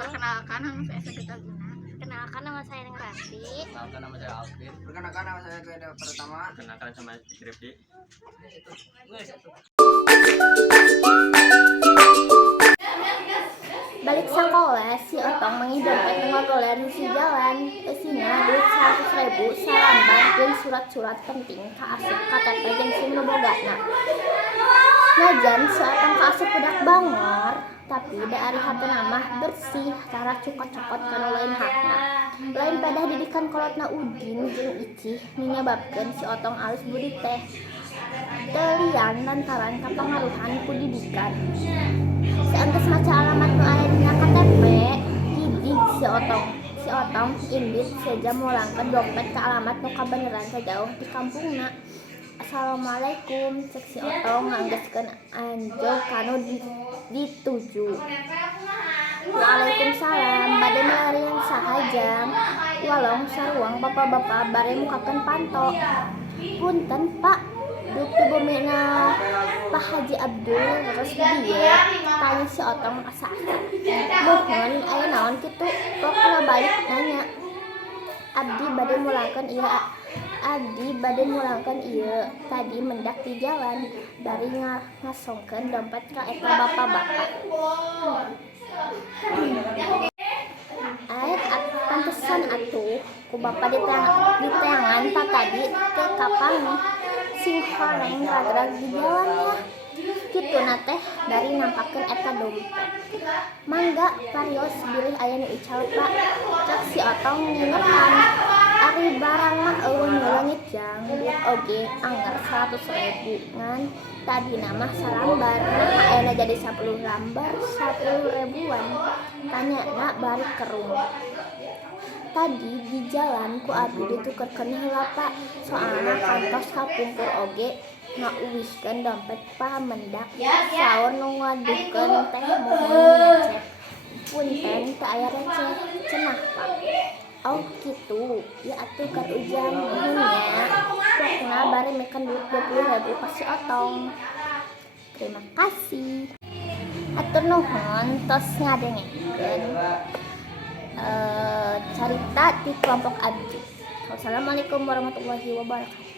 Perkenalkan nama saya Sedita Guna. Kenalkan nama saya Neng Rati. Perkenalkan nama saya Alvin. Perkenalkan nama saya Ganda Pertama. Perkenalkan sama Skripti. Balik sekolah, si Otong mengidupkan ngogoler di si jalan. Isinya duit 100.000, salambar, dan surat-surat penting kaasup KTP jeung SIM nu bogana. Najan si Otong kaasup budak bangor, tapi da ari hatena mah bersih, cara cukot-cukot kana lain hakna. Lain padah didikan kolotna Udin jeung Icih nu nyababkeun si Otong alus budi teh teu lian lantaran kapangaruhan ku didikan. Seenggeus maca alamat nu aya dina KTP, gidig si Otong indit seja mulangkeun dompet ka alamat nu kabeneran sajauh di kampungna. Assalamualaikum, cek si Otong nganggeskeun anjog kanu dituju. Waalaikumsalam, bade melarian saha jam? Walong saruang bapak-bapak bare mukakeun panto. Punten Pak, duk di bumina Pak Haji Abdul terus dia tanya si Otong asa-asa. Mohon aya naon kitu? Kok kana balik nanya. Abdi bade mulangkeun ieu. Tadi mendak di jalan dari ngasongkeun dompet ka eta bapak-bapak. Pantesan atuh ku bapa diteangan tak tadi teh kapan nih sing horeng ragrag di jalan ya. Kituna teh dari nampakeun eta dompet. Mangga parios bilih aya nu ical Pak. Cek si Otong ngingetan. Ari barang mah eueuh leungit jang duit oge anggar 100.000 ngan tadina mah salambar ayeuna jadi 10 lambar 10.000-an. Tanyana bari kerung. Tadi di jalan ku abdi ditukerkeun heula Pak, soalna kantos kapungkur oge ngauwiskeun dompet pamendak saur nu ngaduhkeun teh mohon receh. Punten teu aya receh cenah Pak. Oh gitu, ya atuh kan ujang nuhunnya. Pokna bari mekan duit 20.000 ka si Otong. Terima kasih. Atur nuhun tos ngadengekeun carita di kelompok abdi. Wassalamualaikum warahmatullahi wabarakatuh.